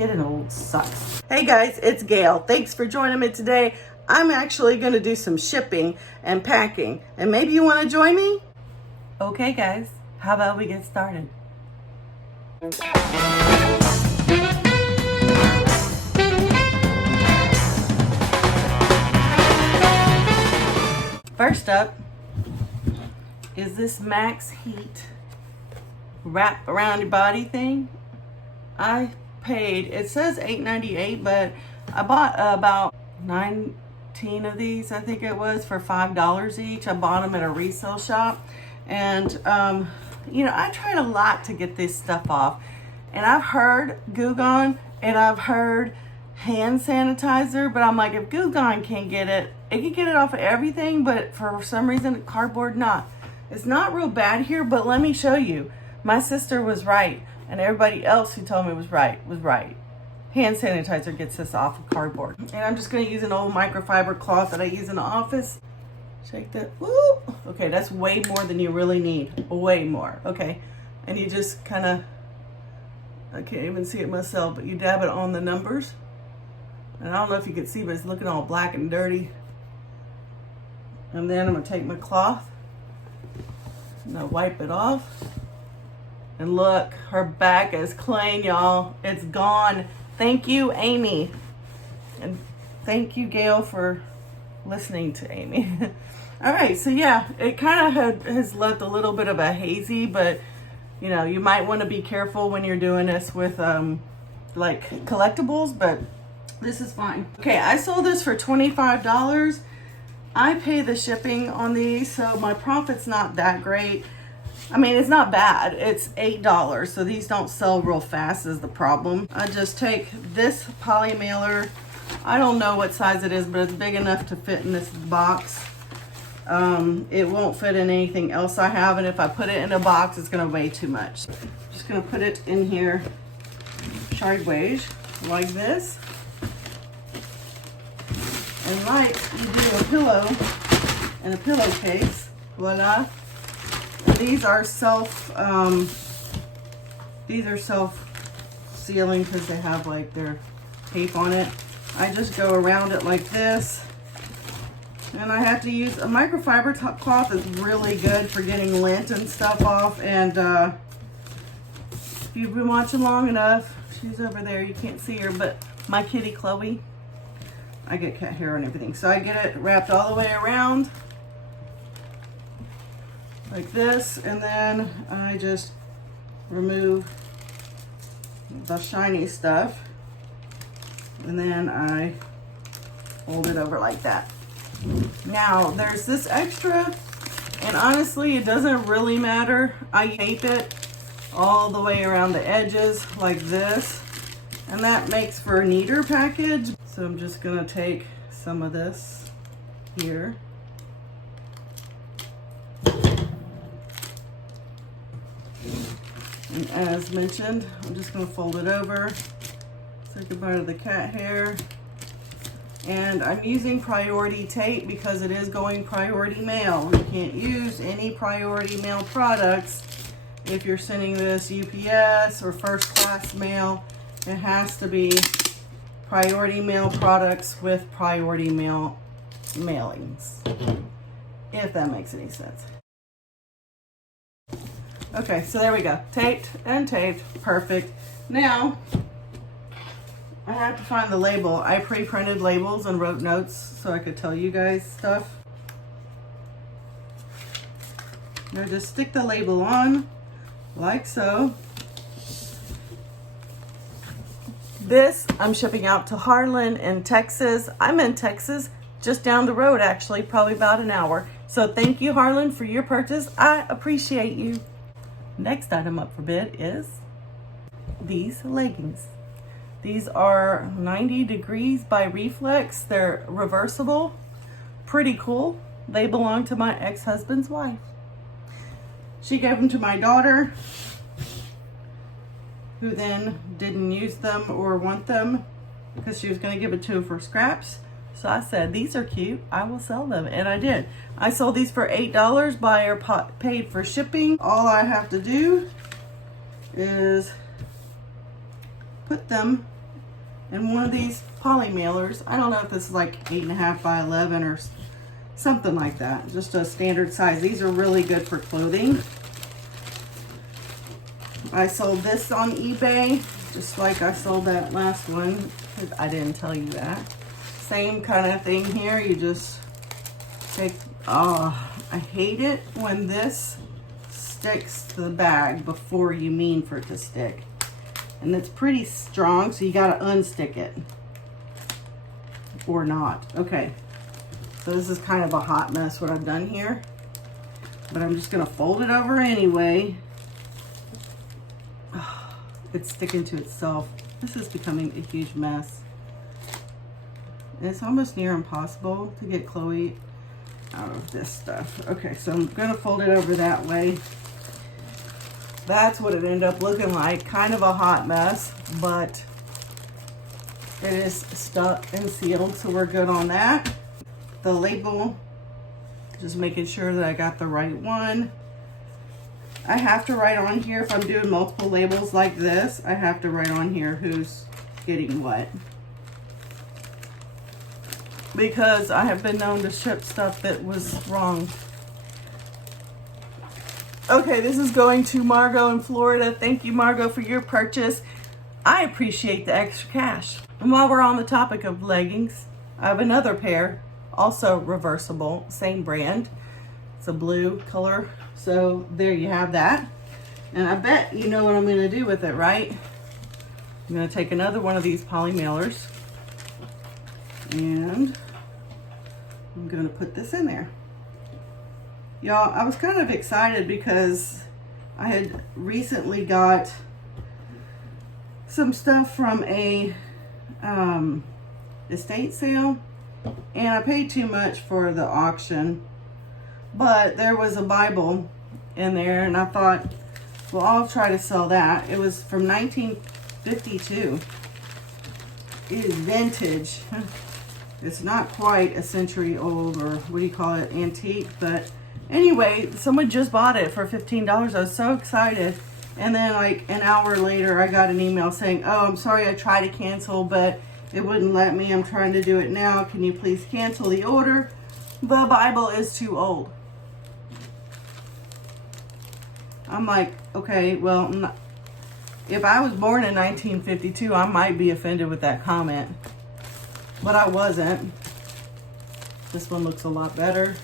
Getting old sucks. Hey guys, it's Gail. Thanks for joining me today. I'm actually going to do some shipping and packing, and maybe you want to join me? Okay guys, how about we get started? First up is this Max Heat wrap around your body thing. I paid, it says $8.98, but I bought about 19 of these, I think it was, for $5 each. I bought them at a resale shop, and you know, I tried a lot to get this stuff off, and I've heard Goo Gone and I've heard hand sanitizer, but I'm like, if Goo Gone can't get it, it can get it off of everything, but for some reason cardboard not. It's not real bad here, but let me show you. My sister was right, and everybody else who told me was right. Hand sanitizer gets this off of cardboard. And I'm just gonna use an old microfiber cloth that I use in the office. Shake that, woo! Okay, that's way more than you really need, way more, okay? And you just kinda, I can't even see it myself, but you dab it on the numbers. And I don't know if you can see, but it's looking all black and dirty. And then I'm gonna take my cloth and I'll wipe it off. And look, her back is clean, y'all. It's gone. Thank you, Amy. And thank you, Gail, for listening to Amy. All right, so yeah, it kind of has left a little bit of a hazy, but you know, you might want to be careful when you're doing this with like collectibles, but this is fine. Okay, I sold this for $25. I pay the shipping on these, so my profit's not that great. I mean, it's not bad. It's $8, so these don't sell real fast is the problem. I just take this poly mailer. I don't know what size it is, but it's big enough to fit in this box. It won't fit in anything else I have, and if I put it in a box, it's gonna weigh too much. I'm just gonna put it in here sideways, like this. And like you do a pillow and a pillowcase, voila. And these are self-sealing because they have like their tape on it. I just go around it like this, and I have to use a microfiber top cloth. Is really good for getting lint and stuff off. And if you've been watching long enough, she's over there, you can't see her, but my kitty Chloe, I get cat hair and everything, so I get it wrapped all the way around like this, and then I just remove the shiny stuff, and then I fold it over like that. Now there's this extra, and honestly it doesn't really matter. I tape it all the way around the edges like this, and that makes for a neater package. So I'm just gonna take some of this here. And as mentioned, I'm just gonna fold it over, say goodbye to the cat hair. And I'm using priority tape because it is going priority mail. You can't use any priority mail products if you're sending this UPS or first class mail. It has to be priority mail products with priority mail mailings, if that makes any sense. Okay, so there we go. Taped and taped. Perfect. Now, I have to find the label. I pre-printed labels and wrote notes so I could tell you guys stuff. Now just stick the label on, like so. This I'm shipping out to Harlan in Texas. I'm in Texas, just down the road actually, probably about an hour. So thank you, Harlan, for your purchase. I appreciate you. Next item up for bid is these leggings. These are 90 degrees by Reflex. They're reversible, pretty cool. They belong to my ex-husband's wife. She gave them to my daughter, who then didn't use them or want them because she was going to give it to her for scraps. So I said, these are cute, I will sell them. And I did. I sold these for $8. Buyer paid for shipping. All I have to do is put them and one of these poly mailers. I don't know if this is like 8.5 by 11 or something like that. Just a standard size. These are really good for clothing. I sold this on eBay, just like I sold that last one. I didn't tell you that. Same kind of thing here. You just take, oh, I hate it when this sticks to the bag before you mean for it to stick. And it's pretty strong, so you gotta unstick it. Or not. Okay. So this is kind of a hot mess what I've done here. But I'm just gonna fold it over anyway. Oh, it's sticking to itself. This is becoming a huge mess. It's almost near impossible to get Chloe out of this stuff. Okay, so I'm gonna fold it over that way. That's what it ended up looking like. Kind of a hot mess, but it is stuck and sealed, so we're good on that. The label, just making sure that I got the right one. I have to write on here, if I'm doing multiple labels like this, I have to write on here who's getting what. Because I have been known to ship stuff that was wrong. Okay, this is going to Margot in Florida. Thank you, Margot, for your purchase. I appreciate the extra cash. And while we're on the topic of leggings, I have another pair, also reversible, same brand. It's a blue color. So there you have that. And I bet you know what I'm gonna do with it, right? I'm gonna take another one of these poly mailers and I'm gonna put this in there. Y'all, I was kind of excited because I had recently got some stuff from a estate sale, and I paid too much for the auction, but there was a Bible in there, and I thought, well, I'll try to sell that. It was from 1952. It is vintage. It's not quite a century old, or what do you call it, antique, but anyway, someone just bought it for $15. I was so excited. And then like an hour later, I got an email saying, oh, I'm sorry, I tried to cancel, but it wouldn't let me. I'm trying to do it now. Can you please cancel the order? The Bible is too old. I'm like, okay, well, if I was born in 1952, I might be offended with that comment. But I wasn't. This one looks a lot better.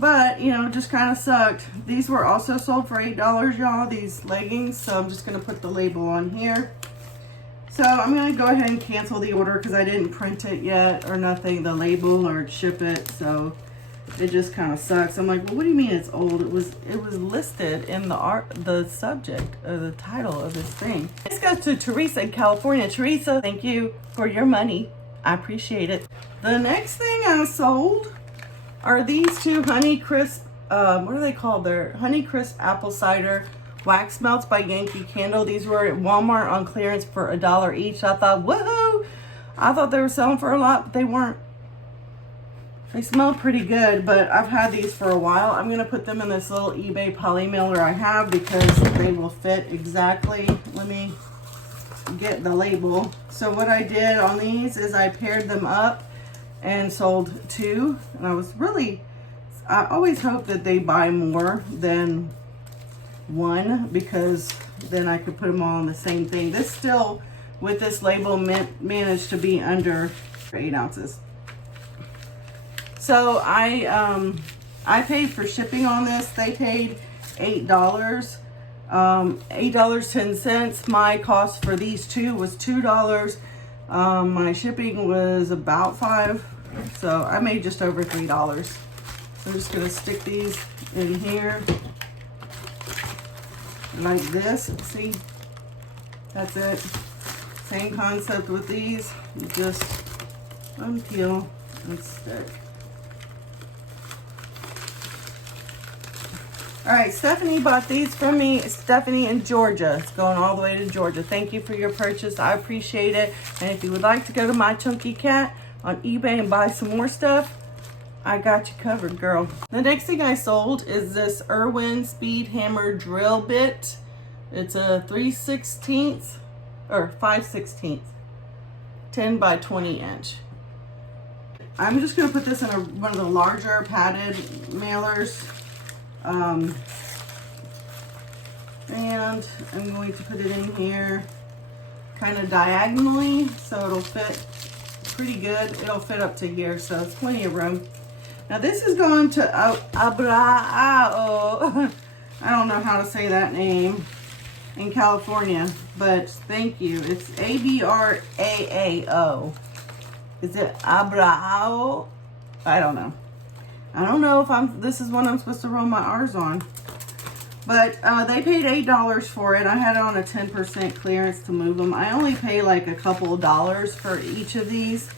But, you know, just kind of sucked. These were also sold for $8, y'all, these leggings. So I'm just going to put the label on here. So I'm going to go ahead and cancel the order because I didn't print it yet or nothing, the label or ship it. So it just kind of sucks. I'm like, well, what do you mean it's old? It was listed in the subject or the title of this thing. This goes to Teresa in California. Teresa, thank you for your money. I appreciate it. The next thing I sold are these two Honey Crisp, what are they called? They're Honey Crisp Apple Cider Wax Melts by Yankee Candle. These were at Walmart on clearance for $1 each. I thought, woohoo! I thought they were selling for a lot, but they weren't. They smell pretty good, but I've had these for a while. I'm going to put them in this little eBay poly mailer I have because they will fit exactly. Let me get the label. So what I did on these is I paired them up and sold two. And I always hope that they buy more than one because then I could put them all in the same thing. This still, with this label, managed to be under 8 ounces. So I paid for shipping on this. They paid $8. $8.10. My cost for these two was $2. My shipping was about $5. So I made just over $3. So I'm just gonna stick these in here like this. See, that's it. Same concept with these. You just unpeel and stick. All right, Stephanie bought these from me. Stephanie in Georgia. It's going all the way to Georgia. Thank you for your purchase. I appreciate it. And if you would like to go to My Chunky Cat on eBay and buy some more stuff, I got you covered, girl. The next thing I sold is this Irwin Speed Hammer drill bit. It's a 3/16 or 5/16. 10 by 20 inch. I'm just gonna put this in one of the larger padded mailers. And I'm going to put it in here kind of diagonally so it'll fit pretty good. It'll fit up to here, so it's plenty of room. Now this is going to Abraao. I don't know how to say that name in California, but thank you. It's Abraao. Is it Abraao? I don't know. I don't know if this is what I'm supposed to roll my R's on. But they paid $8 for it. I had it on a 10% clearance to move them. I only pay like a couple of dollars for each of these,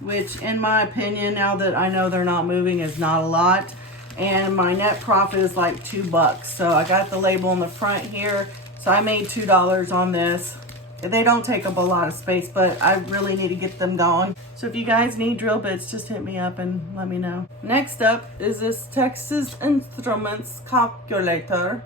which in my opinion, now that I know they're not moving, is not a lot. And my net profit is like $2. So I got the label on the front here. So I made $2 on this. They don't take up a lot of space, but I really need to get them going. So if you guys need drill bits, just hit me up and let me know. Next up is this Texas Instruments calculator.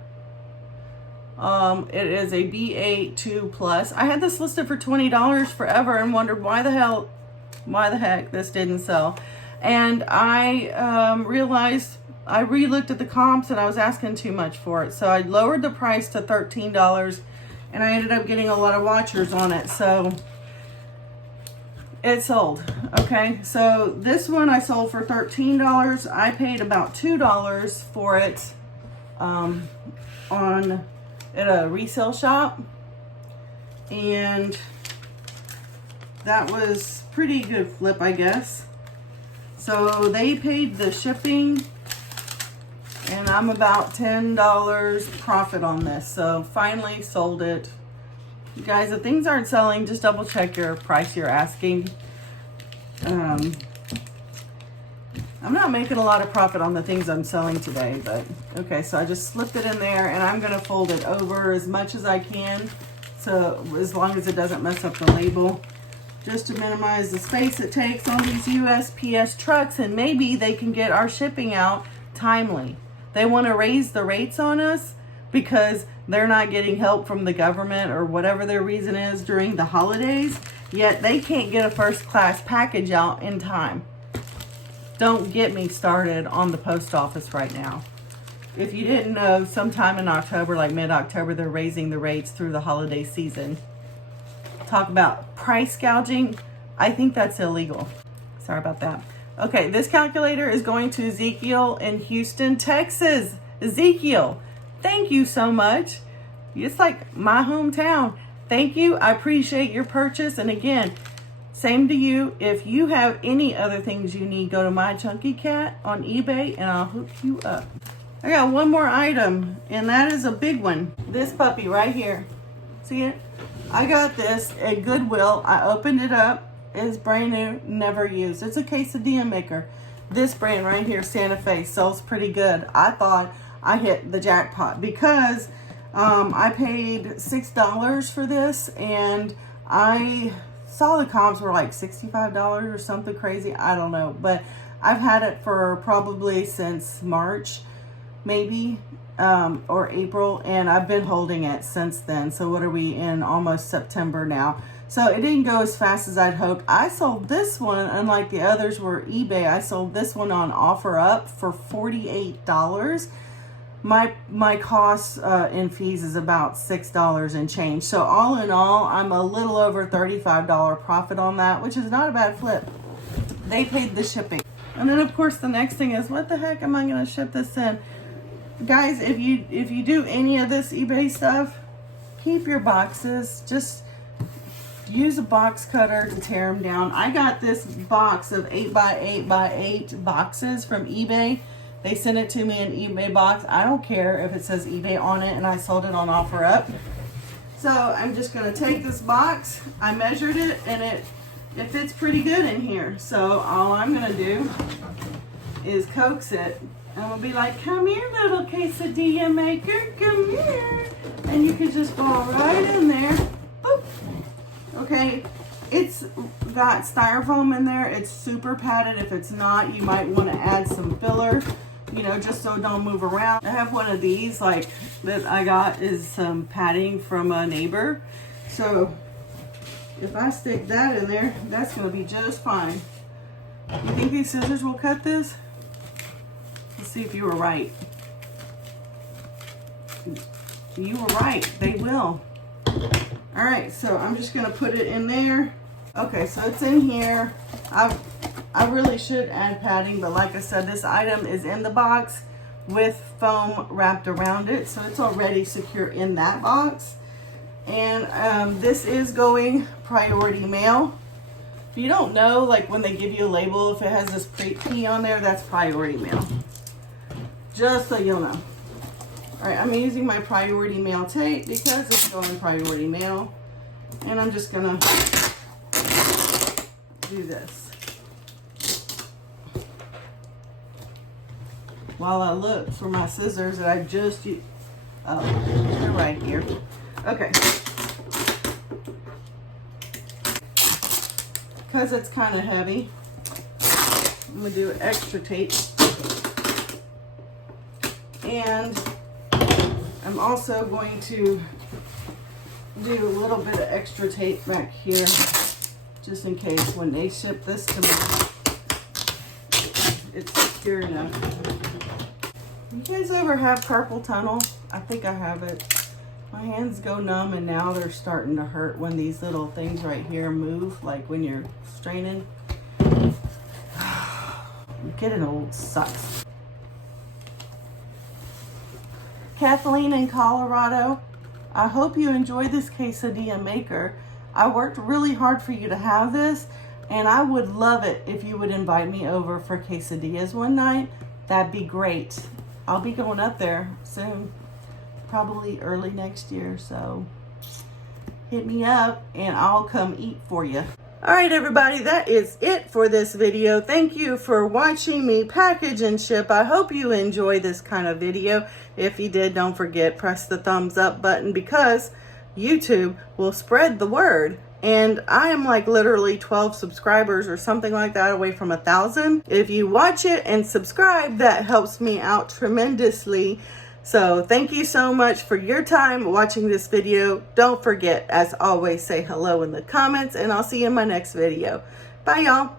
It is a BA2 Plus. I had this listed for $20 forever and wondered why the heck this didn't sell. And I realized, I re-looked at the comps and I was asking too much for it. So I lowered the price to $13 and I ended up getting a lot of watchers on it. So it sold. Okay, so this one I sold for $13. I paid about $2 for it at a resale shop, and that was pretty good flip, I guess. So they paid the shipping, and I'm about $10 profit on this. So finally sold it. You guys, if things aren't selling, just double check your price you're asking. I'm not making a lot of profit on the things I'm selling today, but okay, so I just slipped it in there and I'm gonna fold it over as much as I can, so as long as it doesn't mess up the label, just to minimize the space it takes on these USPS trucks, and maybe they can get our shipping out timely. They want to raise the rates on us because they're not getting help from the government or whatever their reason is during the holidays, yet they can't get a first class package out in time. Don't get me started on the post office right now. If you didn't know, sometime in October, like mid-October, they're raising the rates through the holiday season. Talk about price gouging. I think that's illegal. Sorry about that. Okay, this calculator is going to Ezekiel in Houston, Texas. Ezekiel, thank you so much. It's like my hometown. Thank you. I appreciate your purchase. And again, same to you. If you have any other things you need, go to My Chunky Cat on eBay and I'll hook you up. I got one more item, and that is a big one. This puppy right here. See it? I got this at Goodwill. I opened it up. It's brand new, never used. It's a quesadilla maker. This brand right here, Santa Fe, sells pretty good. I thought I hit the jackpot because I paid $6 for this, and I saw the comps were like $65 or something crazy. I don't know, but I've had it for probably since March, maybe, or April, and I've been holding it since then. So what are we in? Almost September now. So it didn't go as fast as I'd hoped. I sold this one, unlike the others were eBay, I sold this one on OfferUp for $48. My cost in fees is about $6 and change. So all in all, I'm a little over $35 profit on that, which is not a bad flip. They paid the shipping. And then of course the next thing is, what the heck am I going to ship this in? Guys, if you do any of this eBay stuff, keep your boxes. Just use a box cutter to tear them down. I got this box of 8x8x8 boxes from eBay. They sent it to me in eBay box. I don't care if it says eBay on it, and I sold it on OfferUp. So I'm just gonna take this box. I measured it, and it fits pretty good in here. So all I'm gonna do is coax it. And I'm gonna be like, come here, little quesadilla maker, come here. And you can just fall right in there. Boop. Okay, it's got styrofoam in there. It's super padded. If it's not, you might want to add some filler, you know, just so it don't move around. I have one of these, like, that I got is some padding from a neighbor. So if I stick that in there, that's gonna be just fine. You think these scissors will cut this? Let's see if you were right. You were right, they will. All right, so I'm just gonna put it in there. Okay, so it's in here. I really should add padding, but like I said, this item is in the box with foam wrapped around it, so it's already secure in that box. And this is going priority mail. If you don't know, like when they give you a label, if it has this P on there, that's priority mail. Just so you'll know. All right, I'm using my priority mail tape because it's going priority mail. And I'm just gonna do this while I look for my scissors that I just used. Oh, they're right here. Okay. Because it's kind of heavy, I'm gonna do extra tape. And I'm also going to do a little bit of extra tape back here, just in case when they ship this to me, it's secure enough. You guys ever have carpal tunnel? I think I have it. My hands go numb and now they're starting to hurt when these little things right here move, like when you're straining. Getting old sucks. Kathleen in Colorado, I hope you enjoy this quesadilla maker. I worked really hard for you to have this, and I would love it if you would invite me over for quesadillas one night. That'd be great. I'll be going up there soon, probably early next year, so hit me up and I'll come eat for you. All right, everybody, that is it for this video. Thank you for watching me package and ship. I hope you enjoy this kind of video. If you did, don't forget, press the thumbs up button because YouTube will spread the word. And I am like literally 12 subscribers or something like that away from 1,000. If you watch it and subscribe, that helps me out tremendously. So thank you so much for your time watching this video. Don't forget, as always, say hello in the comments, and I'll see you in my next video. Bye, y'all.